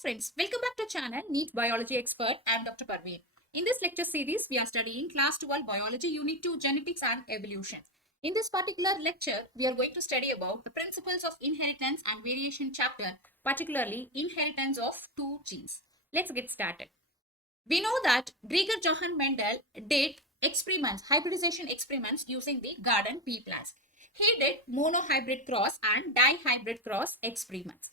friends, welcome back to channel NEET Biology Expert. I am Dr. Parveen. In this lecture series, we are studying Class 12 Biology Unit 2 Genetics and Evolution. In this particular lecture, we are going to study about the principles of inheritance and variation chapter, particularly inheritance of two genes. Let's get started. We know that Gregor Johann Mendel did experiments, hybridization experiments using the garden pea plants. He did monohybrid cross and dihybrid cross experiments.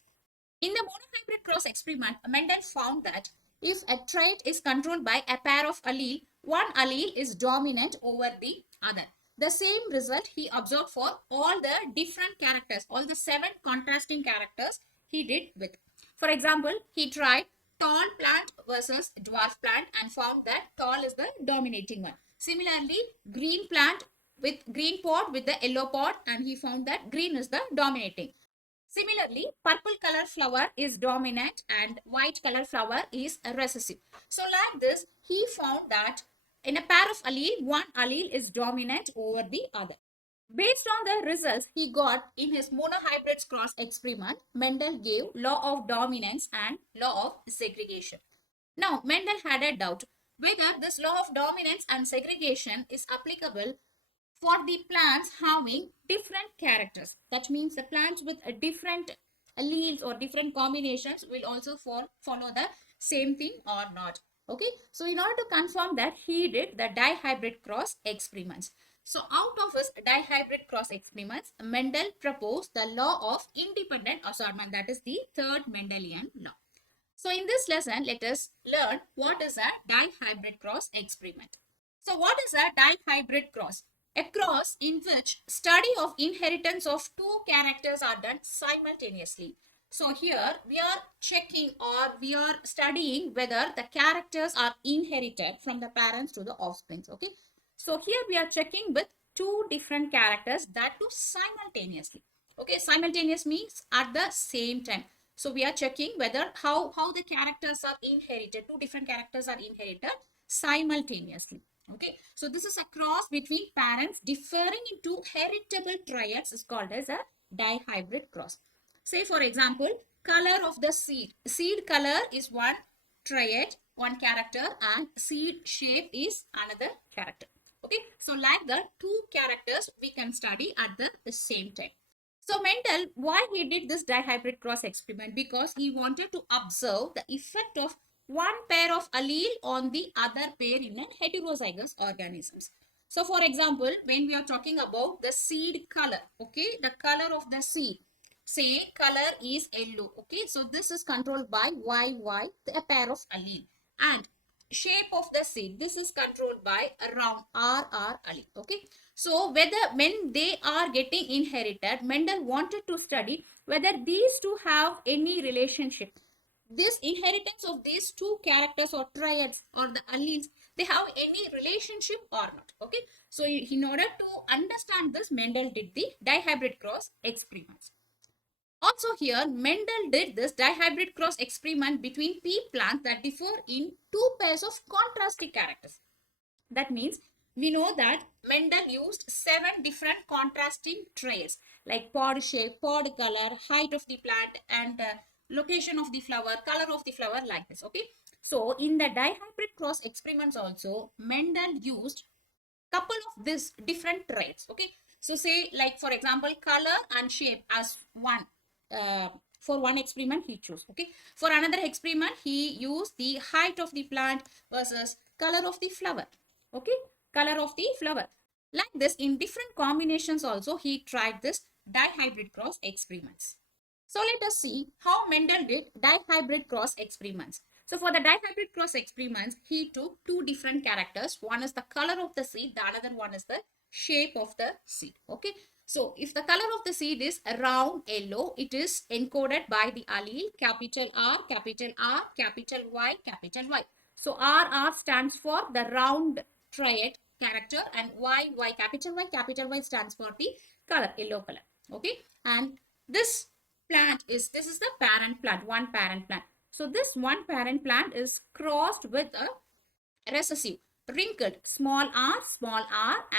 In the monohybrid cross experiment, Mendel found that if a trait is controlled by a pair of allele, one allele is dominant over the other. The same result he observed for all the different characters, all the 7 contrasting characters he did with. For example, he tried tall plant versus dwarf plant and found that tall is the dominating one. Similarly, green plant with green pod with the yellow pod, and he found that green is the dominating. Similarly, purple color flower is dominant and white color flower is recessive. So like this, he found that in a pair of allele, one allele is dominant over the other. Based on the results he got in his monohybrids cross experiment, Mendel gave law of dominance and law of segregation. Now, Mendel had a doubt whether this law of dominance and segregation is applicable for the plants having different characters. That means the plants with a different alleles or different combinations will also follow the same thing or not. Okay, so in order to confirm that, he did the dihybrid cross experiments. So out of his dihybrid cross experiments, Mendel proposed the law of independent assortment, that is the third Mendelian law. So in this lesson, let us learn what is a dihybrid cross experiment. So what is a dihybrid cross? A cross in which study of inheritance of two characters are done simultaneously. So here we are checking or we are studying whether the characters are inherited from the parents to the offsprings. Okay. So here we are checking with two different characters, that too simultaneously. Okay. Simultaneous means at the same time. So we are checking whether how the characters are inherited. Two different characters are inherited simultaneously. Okay, so this is a cross between parents differing in two heritable triads is called as a dihybrid cross. Say for example, color of the seed. Seed color is one triad, one character, and seed shape is another character. Okay, so like the two characters we can study at the same time. So Mendel, why he did this dihybrid cross experiment? Because he wanted to observe the effect of one pair of allele on the other pair in a heterozygous organisms. So for example, when we are talking about the seed color, okay, the color of the seed, say color is yellow, okay, so this is controlled by YY, a pair of allele, and shape of the seed, this is controlled by a round RR allele, okay. So whether when they are getting inherited, Mendel wanted to study whether these two have any relationship. This inheritance of these two characters or triads or the alleles, they have any relationship or not. Okay. So in order to understand this, Mendel did the dihybrid cross experiments. Also here, Mendel did this dihybrid cross experiment between pea plants that differ in two pairs of contrasting characters. That means we know that Mendel used 7 different contrasting traits like pod shape, pod color, height of the plant, and location of the flower, color of the flower, like this. Okay. So in the dihybrid cross experiments also, Mendel used couple of these different traits. Okay. So say like for example, color and shape as one. For one experiment he chose. Okay. For another experiment he used the height of the plant versus color of the flower. Okay, color of the flower. Like this, in different combinations also he tried this dihybrid cross experiments. So let us see how Mendel did dihybrid cross experiments. So for the dihybrid cross experiments, he took two different characters. One is the color of the seed, the another one is the shape of the seed. Okay. So if the color of the seed is round yellow, it is encoded by the allele capital R, capital R, capital Y, capital Y. So RR stands for the round triad character, and Y capital Y stands for the color, yellow color. Okay. And this this is the parent plant, one parent plant. So this one parent plant is crossed with a recessive, wrinkled, small r,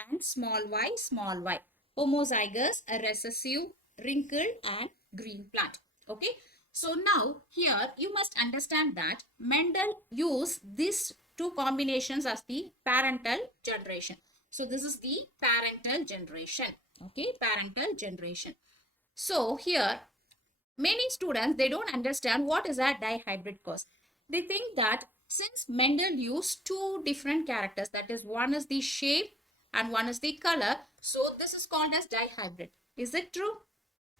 and small y. Homozygous, a recessive, wrinkled and green plant. Okay. So now here you must understand that Mendel used these two combinations as the parental generation. So this is the parental generation. Okay, parental generation. So here many students, they don't understand what is a dihybrid cross. They think that since Mendel used two different characters, that is one is the shape and one is the color, so this is called as dihybrid. Is it true?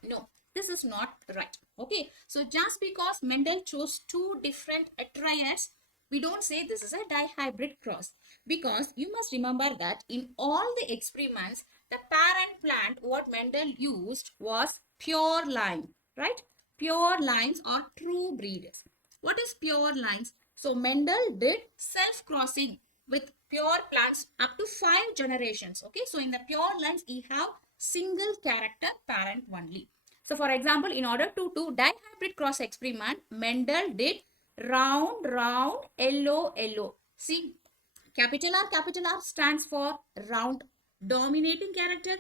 No, this is not right. Okay, so just because Mendel chose two different triads, we don't say this is a dihybrid cross, because you must remember that in all the experiments, the parent plant what Mendel used was pure line, right? Pure lines are true breeders. What is pure lines? So Mendel did self-crossing with pure plants up to 5 generations. Okay, so in the pure lines, we have single character parent only. So for example, in order to do dihybrid cross experiment, Mendel did round, round, yellow, yellow. See, capital R stands for round dominating character.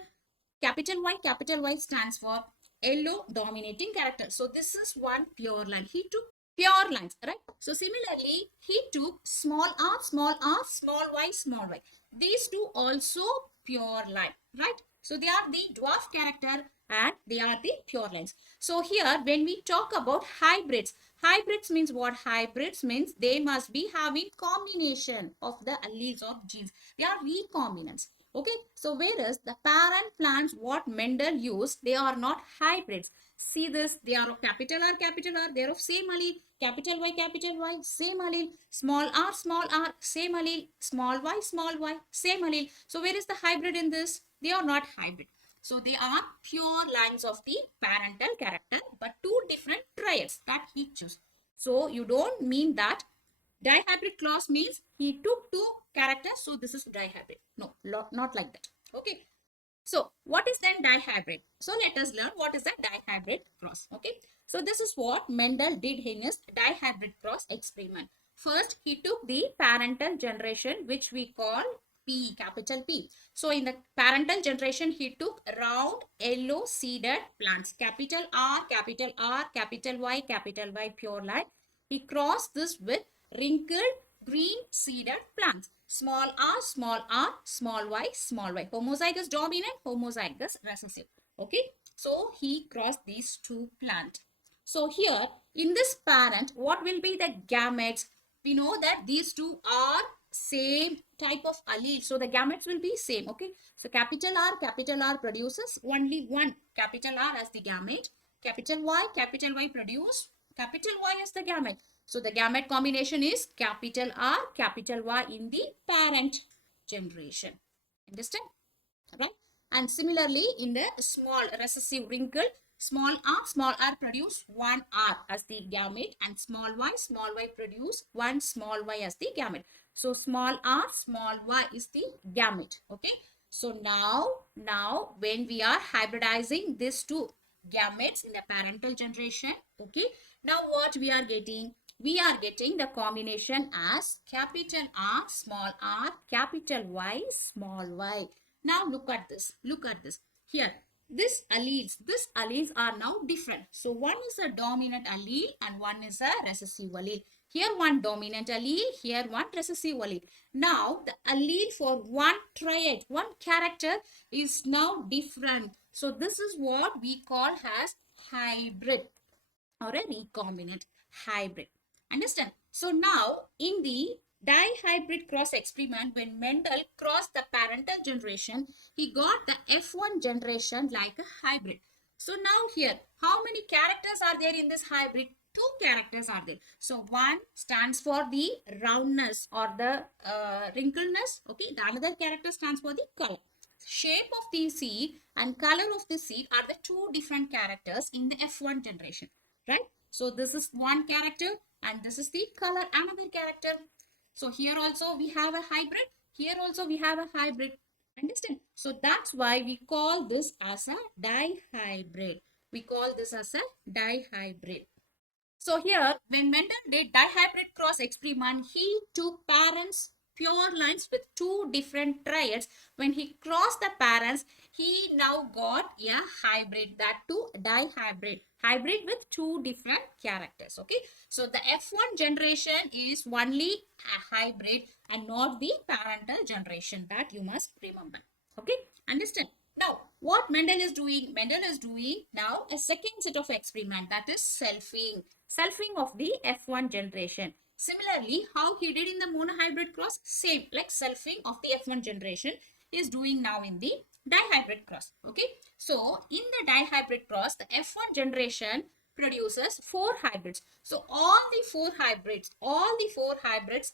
Capital Y stands for yellow dominating character. So this is one pure line. He took pure lines, right? So similarly, he took small r, small y, small y. These two also pure line, right? So they are the dwarf character and they are the pure lines. So here when we talk about hybrids, hybrids means what? Hybrids means they must be having combination of the alleles or genes. They are recombinants. Okay, so whereas the parent plants what Mendel used, they are not hybrids. See this, they are of capital R, they are of same allele, capital Y, same allele, small r, same allele, small y, same allele. So where is the hybrid in this? They are not hybrid. So they are pure lines of the parental character, but two different triads that he chose. So you don't mean that dihybrid clause means he took two characters, so this is dihybrid. No, not like that. Okay. So what is then dihybrid? So let us learn what is the dihybrid cross. Okay. So this is what Mendel did in his dihybrid cross experiment. First, he took the parental generation, which we call P, capital P. So in the parental generation, he took round yellow seeded plants, capital R, capital Y, pure line. He crossed this with wrinkled green seeded plants, small r, small y, homozygous dominant, homozygous recessive. Okay, so he crossed these two plants. So here in this parent, what will be the gametes? We know that these two are same type of allele, so the gametes will be same. Okay, so capital R produces only one capital R as the gamete, capital Y produce capital Y as the gamete. So the gamete combination is capital R, capital Y in the parent generation. Understand? Right? And similarly, in the small recessive wrinkle, small r produce one R as the gamete, and small y produce one small y as the gamete. So small r, small y is the gamete. Okay. So now when we are hybridizing these two gametes in the parental generation, okay, now what we are getting? We are getting the combination as capital R, capital Y, small y. Now look at this. Here, these alleles are now different. So one is a dominant allele and one is a recessive allele. Here one dominant allele, here one recessive allele. Now the allele for one triad, one character is now different. So this is what we call as hybrid or a recombinant hybrid. Understand? So now in the dihybrid cross experiment, when Mendel crossed the parental generation, he got the F1 generation like a hybrid. So now here, how many characters are there in this hybrid? Two characters are there. So one stands for the roundness or the wrinkleness. Okay, the another character stands for the color. Shape of the seed and color of the seed are the two different characters in the F1 generation, right? So this is one character and this is the color, another character. So here also we have a hybrid, here also we have a hybrid. Understand? So that's why we call this as a dihybrid. We call this as a dihybrid. So here, when Mendel did dihybrid cross experiment, he took parents pure lines with two different triads. When he crossed the parents, he now got a hybrid, that too dihybrid, hybrid with two different characters. Okay, so the F1 generation is only a hybrid and not the parental generation, that you must remember. Okay, understand? Now, what Mendel is doing? Mendel is doing now a second set of experiment, that is selfing. Selfing of the F1 generation. Similarly, how he did in the monohybrid cross, same like selfing of the F1 generation is doing now in the dihybrid cross. Okay, so in the dihybrid cross, the F1 generation produces four hybrids. So all the four hybrids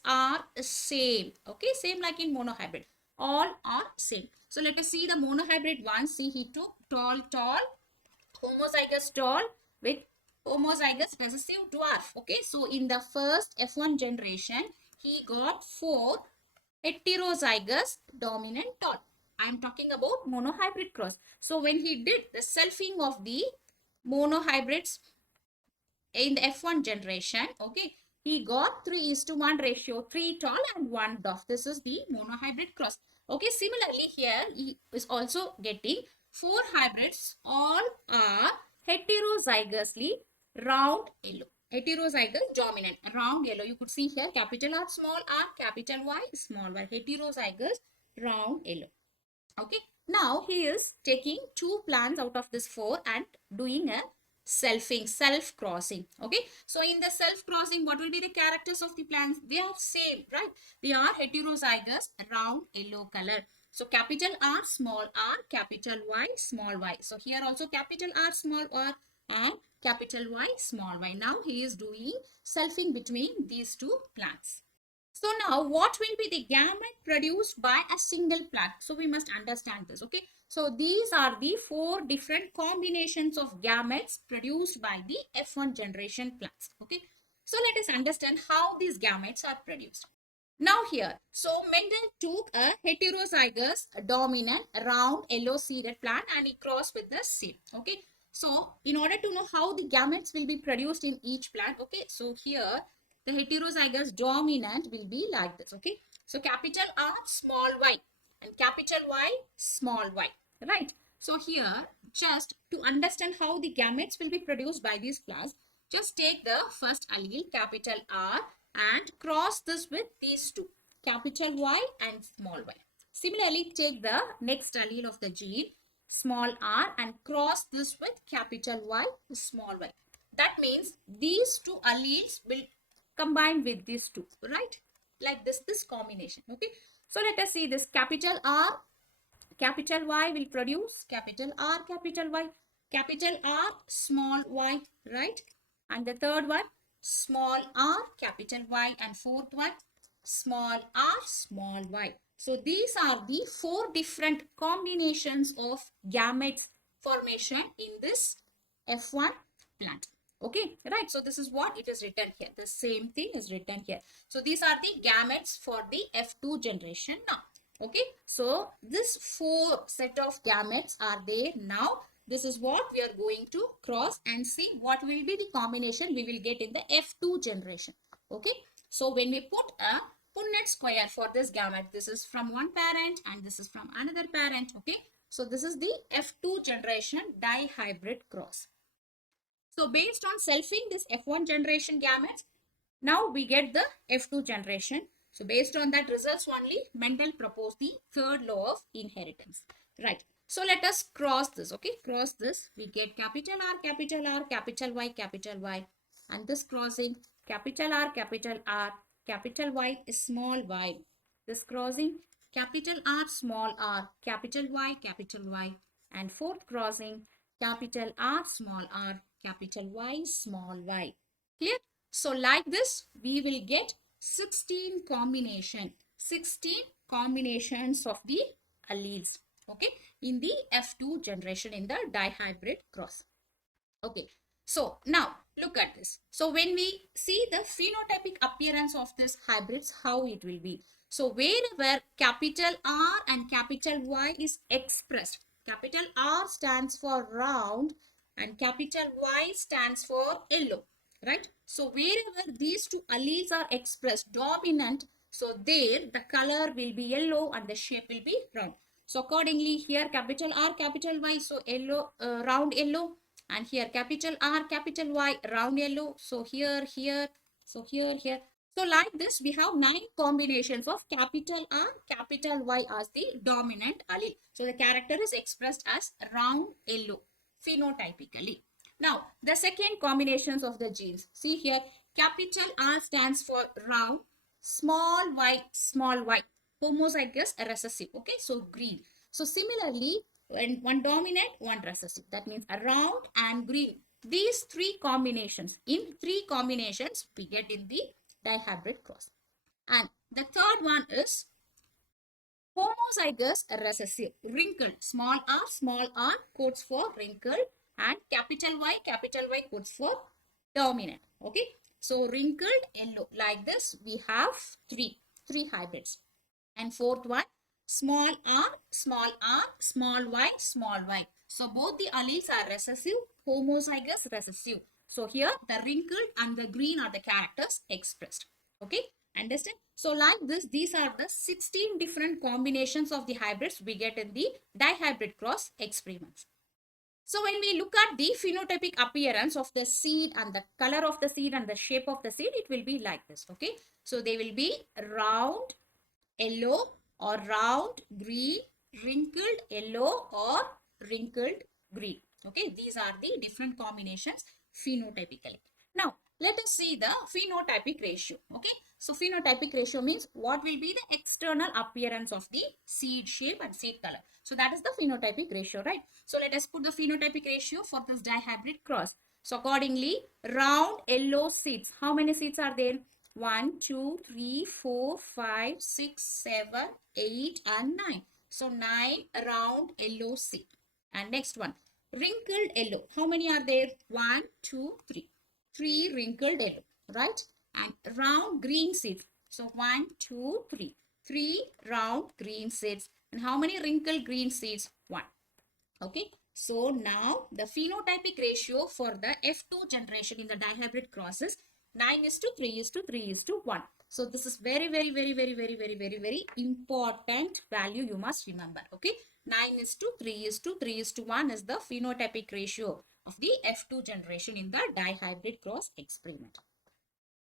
are same. Okay, same like in monohybrid. All are same. So let us see the monohybrid one. See, he took tall, homozygous tall with homozygous recessive dwarf. Okay, so in the first F1 generation, he got four heterozygous dominant tall. I am talking about monohybrid cross. So when he did the selfing of the monohybrids in the F1 generation, okay, he got 3:1 ratio, 3 tall and 1 dwarf. This is the monohybrid cross. Okay, similarly here he is also getting 4 hybrids, all are heterozygously round yellow. Heterozygous dominant, round yellow. You could see here capital R, small r, capital Y, small y. Heterozygous round yellow. Okay, now he is taking 2 plants out of this 4 and doing a selfing, self crossing. Okay, so in the self crossing, what will be the characters of the plants? They are same, right? They are heterozygous, round yellow color. So capital R, small r, capital Y, small y. So here also capital R, small r and capital Y, small y. Now he is doing selfing between these two plants. So now what will be the gamete produced by a single plant? So we must understand this. Okay, so these are the 4 different combinations of gametes produced by the F1 generation plants. Okay, so let us understand how these gametes are produced. Now here, so Mendel took a heterozygous dominant round yellow seeded plant and he crossed with the seed. Okay, so in order to know how the gametes will be produced in each plant, okay, so here the heterozygous dominant will be like this. Okay, so capital R, small y and capital Y, small y, right? So here, just to understand how the gametes will be produced by these plants, just take the first allele capital R and cross this with these two, capital Y and small y. Similarly, take the next allele of the gene, small r, and cross this with capital Y, small y. That means these two alleles will combine with these two, right? Like this combination. Okay, so let us see this. Capital R, capital Y will produce capital R, capital Y, capital R, small y, right? And the third one, small r, capital Y, and fourth one, small r, small y. So these are the 4 different combinations of gametes formation in this F1 plant. Okay, right? So this is what it is written here. The same thing is written here. So these are the gametes for the F2 generation now. Okay, so this 4 set of gametes are there now. This is what we are going to cross and see what will be the combination we will get in the F2 generation. Okay, so when we put a Punnett square for this gamete, this is from one parent and this is from another parent. Okay, so this is the F2 generation dihybrid cross. So based on selfing this F1 generation gametes, now we get the F2 generation. So based on that results only, Mendel proposed the third law of inheritance. Right. So let us cross this. Okay. Cross this. We get capital R, capital R, capital Y, capital Y. And this crossing capital R, capital R, capital Y is small y. This crossing capital R, small r, capital Y. And fourth crossing capital R, small r, capital Y, small y. Clear? So like this, we will get 16 combinations of the alleles, okay, in the F2 generation in the dihybrid cross. Okay, so now look at this. So when we see the phenotypic appearance of this hybrids, how it will be. So wherever capital R and capital Y is expressed, capital R stands for round and capital Y stands for yellow, right? So wherever these two alleles are expressed dominant, so there the color will be yellow and the shape will be round. So accordingly, here capital R, capital Y, so yellow, round yellow, and here capital R, capital Y, round yellow. So here, here, so here, here. So like this, we have 9 combinations of capital R, capital Y as the dominant allele. So the character is expressed as round yellow phenotypically. Now, the second combinations of the genes. See here, capital R stands for round, small y, homozygous recessive. Okay, so green. So similarly, when one dominant, one recessive, that means a round and green. These 3 combinations, in 3 combinations, we get in the dihybrid cross. And the third one is homozygous recessive, wrinkled, small r codes for wrinkled, and capital Y codes for dominant. Okay, so wrinkled yellow, like this we have three hybrids. And fourth one, small r, small y. So both the alleles are recessive, homozygous recessive. So here the wrinkled and the green are the characters expressed. Okay, understand? So like this, these are the 16 different combinations of the hybrids we get in the dihybrid cross experiments. So when we look at the phenotypic appearance of the seed and the color of the seed and the shape of the seed, it will be like this. Okay, so they will be round yellow or round green, wrinkled yellow or wrinkled green. Okay, these are the different combinations phenotypically. Now, let us see the phenotypic ratio. Okay, so phenotypic ratio means what will be the external appearance of the seed shape and seed color. So that is the phenotypic ratio, right? So let us put the phenotypic ratio for this dihybrid cross. So accordingly, round yellow seeds. How many seeds are there? 1, 2, 3, 4, 5, 6, 7, 8 and 9. So 9 round yellow seed. And next one, wrinkled yellow. How many are there? 1, 2, 3. 3 wrinkled yellow, right? And round green seeds. So 1, 2, 3. 3 round green seeds. And how many wrinkled green seeds? 1. Okay. So now the phenotypic ratio for the F2 generation in the dihybrid crosses 9:3:3:1. So this is very important value you must remember. Okay. 9:3:3:1 is the phenotypic ratio of the F2 generation in the dihybrid cross experiment.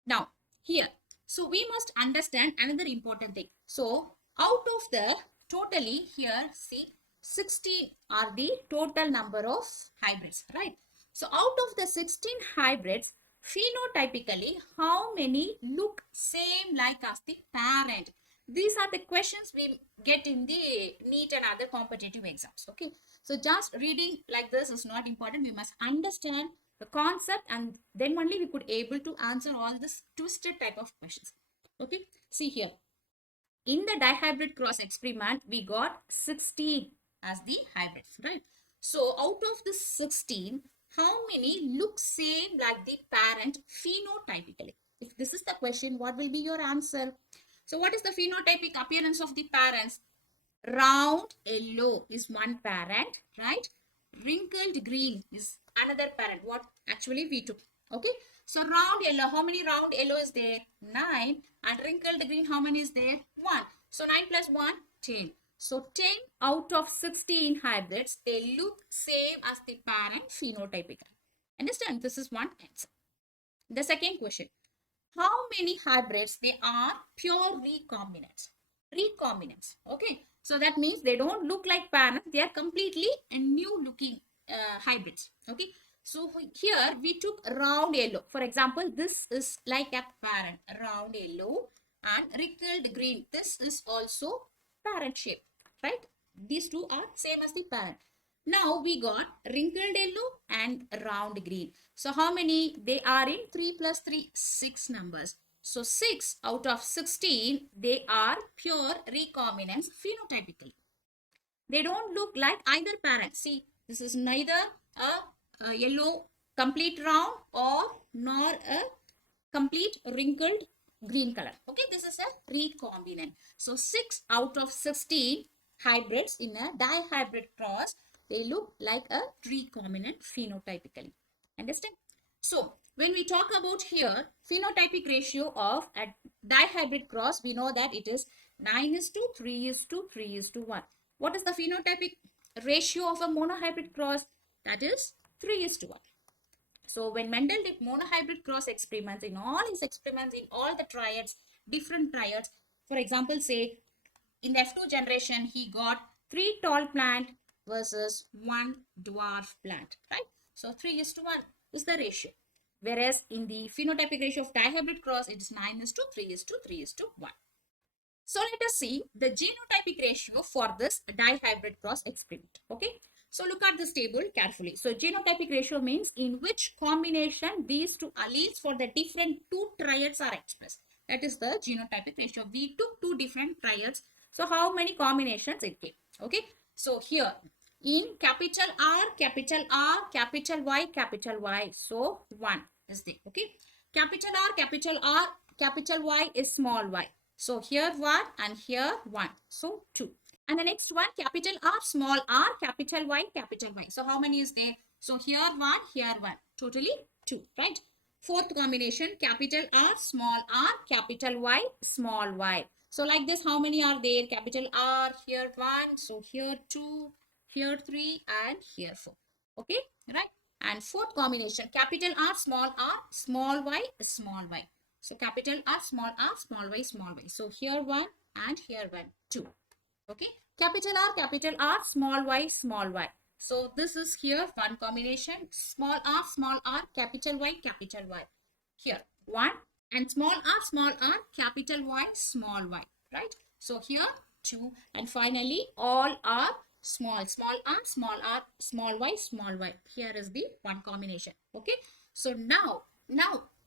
Now here, so we must understand another important thing. So out of the totally here, see 16 are the total number of hybrids, right? So out of the 16 hybrids, phenotypically, how many look same like as the parent? These are the questions we get in the NEET and other competitive exams. Okay, so just reading like this is not important. We must understand the concept, and then only we could able to answer all this twisted type of questions. Okay, see here. In the dihybrid cross experiment, we got 16 as the hybrids, right? So out of the 16, how many look same like the parent phenotypically? If this is the question, what will be your answer? So what is the phenotypic appearance of the parents? Round yellow is one parent, right? Wrinkled green is another parent. What actually we took. Okay. So round yellow, how many round yellow is there? 9. And wrinkled green, how many is there? 1. So 9 plus 1, 10. So 10 out of 16 hybrids, they look same as the parent phenotypically. Understand? This is one answer. The second question. How many hybrids they are pure recombinants? Recombinants. Okay. So that means they don't look like parents. They are completely new looking hybrids. Okay. So here we took round yellow. For example, this is like a parent, round yellow, and wrinkled green. This is also parent shape, right? These two are same as the parent. Now we got wrinkled yellow and round green. So how many they are in? 3 plus 3, 6 numbers. So 6 out of 16, they are pure recombinants phenotypically. They don't look like either parent. See, this is neither a yellow complete round or nor a complete wrinkled green color. Okay, this is a recombinant. So 6 out of 16 hybrids in a dihybrid cross, they look like a recombinant phenotypically. Understand? So when we talk about here, phenotypic ratio of a dihybrid cross, we know that it is 9:3:3:1. What is the phenotypic ratio of a monohybrid cross? That is 3:1. So when Mendel did monohybrid cross experiments, in all his experiments, in all the triads, different triads, for example, say in the F2 generation, he got 3 tall plant versus 1 dwarf plant, right? So 3:1 is the ratio. Whereas in the phenotypic ratio of dihybrid cross, it is 9:3:3:1. So let us see the genotypic ratio for this dihybrid cross experiment. Okay. So look at this table carefully. So genotypic ratio means in which combination these two alleles for the different two triads are expressed. That is the genotypic ratio. We took two different triads. So how many combinations it came? Okay. So here in capital R, capital R, capital Y, capital Y. So 1 is there. Okay. Capital R, capital R, capital Y is small y. So here 1 and here 1. So 2. And the next one, capital R, small r, capital Y, capital Y. So how many is there? So here 1, here 1. Totally 2, right? Fourth combination, capital R, capital Y, small y. So like this, how many are there? Capital R, here 1. So here 2, here 3, and here 4. Okay, right? And fourth combination, capital R, small y, small y. So capital R, small y, small y. So here 1 and here 1, 2. Okay. Capital R, small y, small y. So this is here one combination. Small r, capital Y, capital Y. Here 1 and small r, capital Y, small y. Right. So here 2 and finally all are small r, small y, small y. Here is the one combination. Okay. So now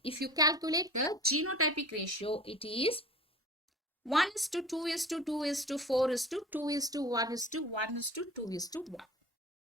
if you calculate the genotypic ratio, it is 1:2:2:4:2:1:1:2:1.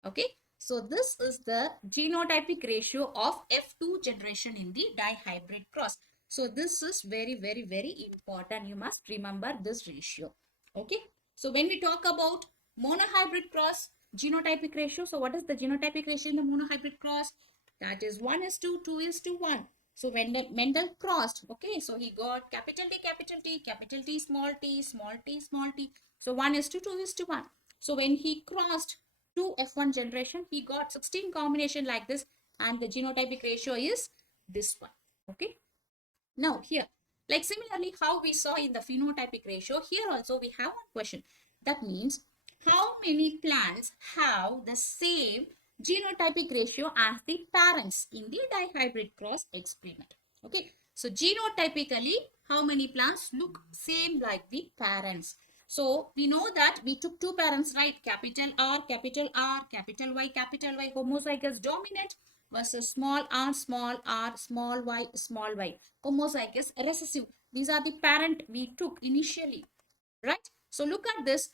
Okay. So this is the genotypic ratio of F2 generation in the dihybrid cross. So this is very, very, very important. You must remember this ratio. Okay. So when we talk about monohybrid cross genotypic ratio, so what is the genotypic ratio in the monohybrid cross? That is 1:2:1. So when Mendel crossed, okay, so he got capital T, capital T, capital T, small t, small t, small t. So 1:2:1. So when he crossed two F1 generation, he got 16 combination like this, and the genotypic ratio is this one. Okay. Now here, like similarly how we saw in the phenotypic ratio, here also we have one question. That means how many plants have the same genotypic ratio as the parents in the dihybrid cross experiment? Okay. So genotypically, how many plants look same like the parents? So we know that we took two parents, right? Capital R, capital Y, homozygous dominant versus small r, small y, homozygous recessive. These are the parent we took initially, right? So look at this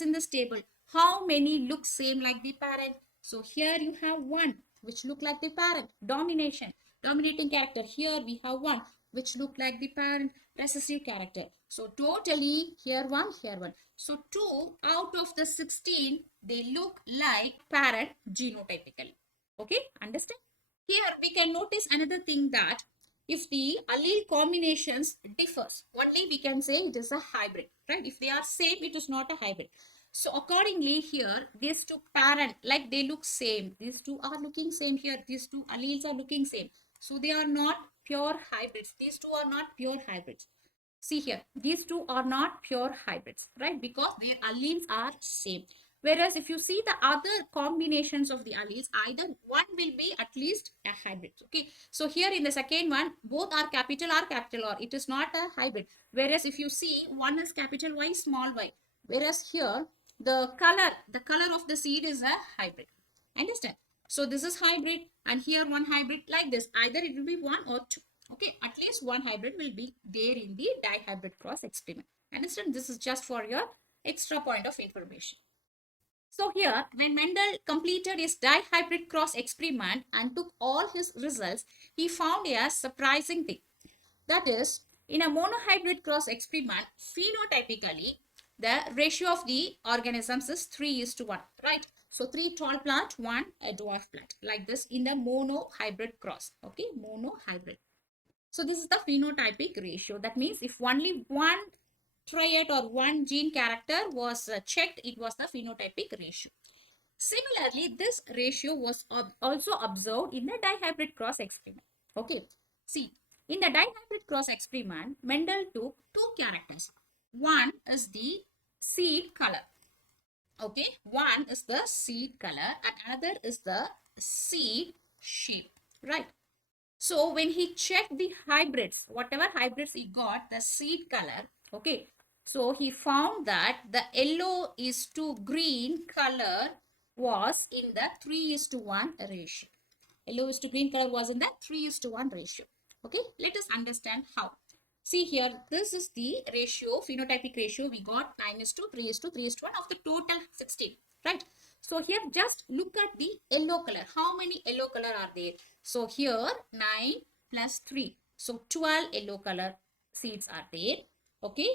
in this table. How many look same like the parent? So here you have one which look like the parent, dominating character. Here we have one which look like the parent, recessive character. So totally here one, here one. So 2 out of the 16, they look like parent genotypically. Okay, understand? Here we can notice another thing, that if the allele combinations differs, only we can say it is a hybrid, right? If they are same, it is not a hybrid. So accordingly here, these two parent, like they look same. These two are looking same here. These two alleles are looking same. So they are not pure hybrids. These two are not pure hybrids. See here, these two are not pure hybrids, right? Because their alleles are same. Whereas if you see the other combinations of the alleles, either one will be at least a hybrid. Okay. So here in the second one, both are capital R, capital R. It is not a hybrid. Whereas if you see, one is capital Y, small y. Whereas here, the color of the seed is a hybrid. Understand? So this is hybrid, and here one hybrid like this. Either it will be one or two. Okay, at least one hybrid will be there in the dihybrid cross experiment. Understand? This is just for your extra point of information. So here, when Mendel completed his dihybrid cross experiment and took all his results, he found a surprising thing. That is, in a monohybrid cross experiment, phenotypically, the ratio of the organisms is 3:1, right? So 3 tall plant, 1 a dwarf plant, like this in the monohybrid cross. Okay, monohybrid. So this is the phenotypic ratio. That means if only one trait or one gene character was checked, it was the phenotypic ratio. Similarly, this ratio was also observed in the dihybrid cross experiment. Okay, see, in the dihybrid cross experiment, Mendel took two characters. One is the seed color. Okay, one is the seed color and another is the seed shape, right? So when he checked the hybrids, whatever hybrids he got, the seed color, okay, so he found that the yellow is to green color was in the 3:1 ratio. Yellow is to green color was in the 3:1 ratio. Okay, let us understand how. See here, this is the ratio, phenotypic ratio. We got 9:2, 3:2, 3:1 of the total 16, right? So here, just look at the yellow color. How many yellow color are there? So here, 9 plus 3. So 12 yellow color seeds are there. Okay.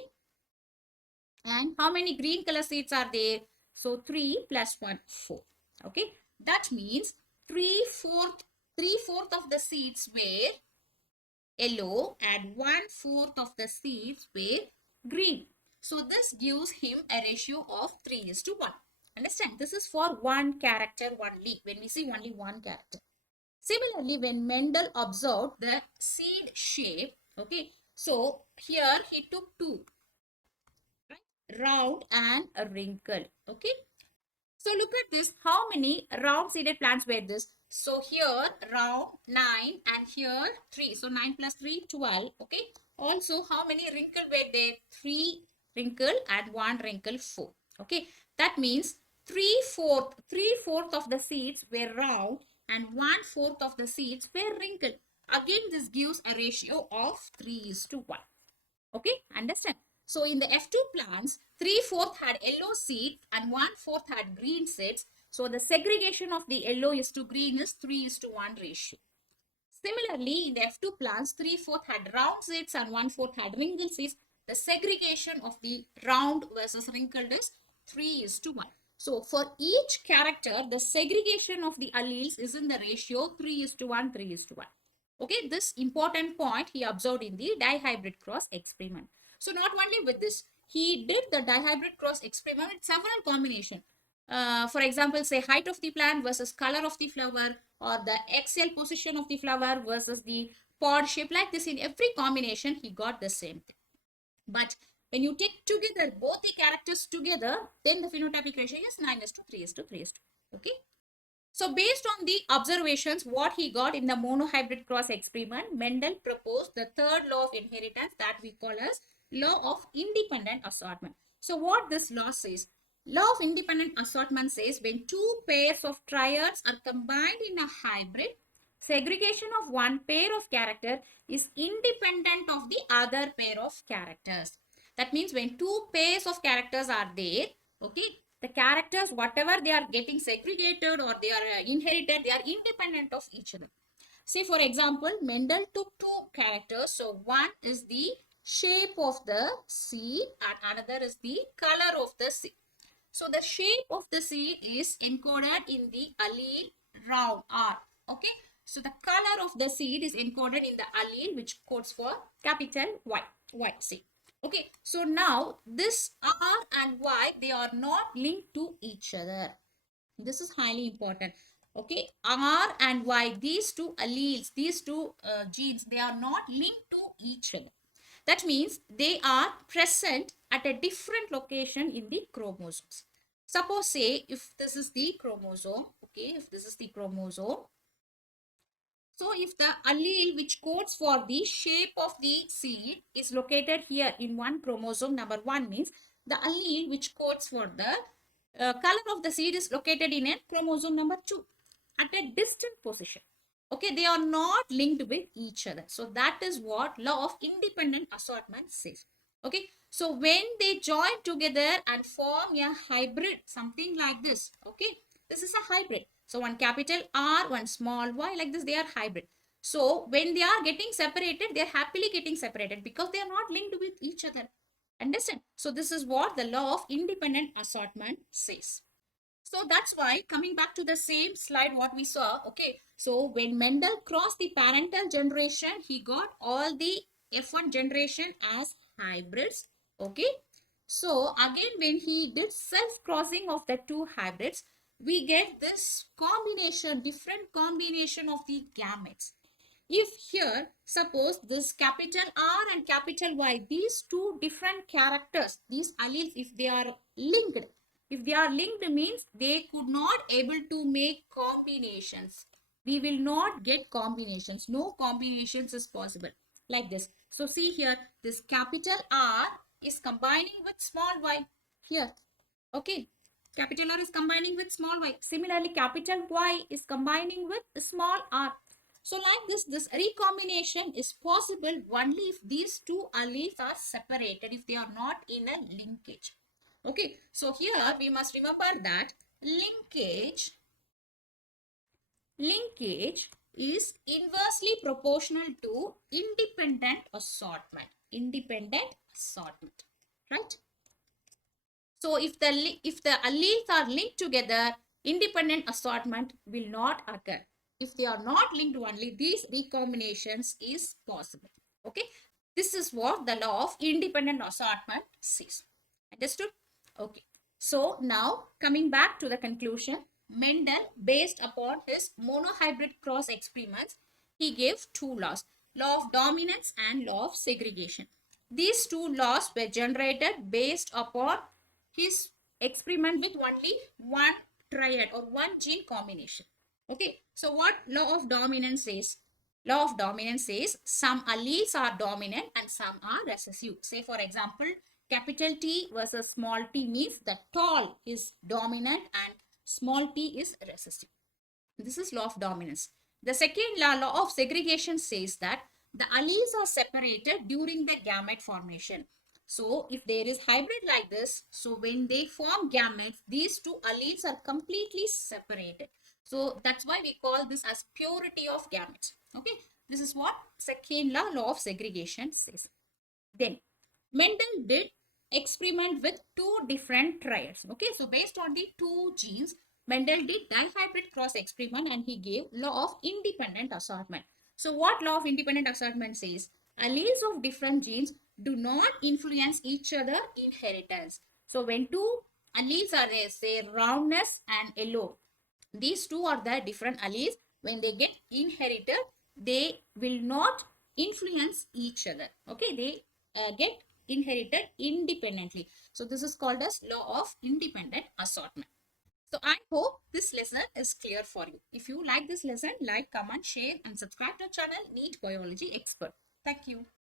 And how many green color seeds are there? So 3 plus 1, 4. Okay. That means 3/4 of the seeds were yellow and 1/4 of the seeds were green. So this gives him a ratio of 3:1. Understand? This is for one character only, when we see only one character. Similarly, when Mendel observed the seed shape, okay, so here he took two, right? Round and a wrinkle, okay. So look at this, how many round seeded plants were this? So here round 9 and here 3. So 9 plus 3, 12. Okay. Also, how many wrinkle were there? 3 wrinkle and 1 wrinkle, 4. Okay. That means 3/4 of the seeds were round and 1/4 of the seeds were wrinkled. Again, this gives a ratio of 3:1. Okay, understand? So in the F2 plants, 3/4 had yellow seeds and 1/4 had green seeds. So the segregation of the yellow is to green is 3:1 ratio. Similarly, in the F2 plants, 3/4 had round seeds and 1/4 had wrinkled seeds. The segregation of the round versus wrinkled is 3:1. So for each character, the segregation of the alleles is in the ratio 3:1, 3:1. Okay, this important point he observed in the dihybrid cross experiment. So not only with this, he did the dihybrid cross experiment with several combinations. For example, say height of the plant versus color of the flower, or the axial position of the flower versus the pod shape. Like this, in every combination, he got the same thing. But when you take together both the characters together, then the phenotypic ratio is 9:3, 3:2. Okay. So based on the observations, what he got in the monohybrid cross experiment, Mendel proposed the third law of inheritance that we call as law of independent assortment. So what this law says? Law of independent assortment says when two pairs of triads are combined in a hybrid, segregation of one pair of character is independent of the other pair of characters. That means when two pairs of characters are there, okay, the characters, whatever they are getting segregated or they are inherited, they are independent of each other. See, for example, Mendel took two characters. So one is the shape of the seed and another is the color of the seed. So the shape of the seed is encoded in the allele round R. Okay. So the color of the seed is encoded in the allele which codes for capital Y. Y seed. Okay. So now this R and Y, they are not linked to each other. This is highly important. Okay. R and Y, these two alleles, these two genes, they are not linked to each other. That means they are present at a different location in the chromosomes. Suppose say if this is the chromosome, okay, if this is the chromosome. So if the allele which codes for the shape of the seed is located here in one chromosome, number 1 means the allele which codes for the color of the seed is located in a chromosome number 2 at a distant position. Okay, they are not linked with each other. So that is what law of independent assortment says. Okay, so when they join together and form a hybrid, something like this. Okay, this is a hybrid. So one capital R, one small y, like this, they are hybrid. So when they are getting separated, they are happily getting separated because they are not linked with each other. Understand? So this is what the law of independent assortment says. So that's why, coming back to the same slide what we saw, okay, so when Mendel crossed the parental generation, he got all the F1 generation as hybrids Okay. So again, when he did self-crossing of the two hybrids, we get this combination, different combination of the gametes. If here, suppose this capital R and capital Y, these two different characters, these alleles, if they are linked means they could not able to make combinations. We will not get combinations. No combinations is possible like this. So see here, this capital R is combining with small y here. Okay. Capital R is combining with small y. Similarly, capital Y is combining with small r. So like this recombination is possible only if these two alleles are separated, if they are not in a linkage. Okay. So here we must remember that linkage is inversely proportional to independent assortment. Independent assortment. Right? So if the alleles are linked together, independent assortment will not occur. If they are not linked only, these recombinations is possible. Okay. This is what the law of independent assortment says. Understood? Okay. So now coming back to the conclusion, Mendel, based upon his monohybrid cross experiments, he gave two laws, law of dominance and law of segregation. These two laws were generated based upon his experiment with only one triad or one gene combination. Okay, so what law of dominance says? Law of dominance says some alleles are dominant and some are recessive. Say for example, capital T versus small t means the tall is dominant and small t is recessive. This is law of dominance. The second law, law of segregation, says that the alleles are separated during the gamete formation. So if there is hybrid like this, so when they form gametes, these two alleles are completely separated. So that's why we call this as purity of gametes. Okay, this is what second law, law of segregation, says. Then Mendel did experiment with two different triads. Okay, so based on the two genes, Mendel did dihybrid cross experiment and he gave law of independent assortment. So what law of independent assortment says? Alleles of different genes do not influence each other inheritance. So when two alleles are there, say roundness and yellow, these two are the different alleles. When they get inherited, they will not influence each other. Okay, they get inherited independently. So this is called as law of independent assortment. So I hope this lesson is clear for you. If you like this lesson, like, comment, share and subscribe to our channel NEET Biology Expert. Thank you.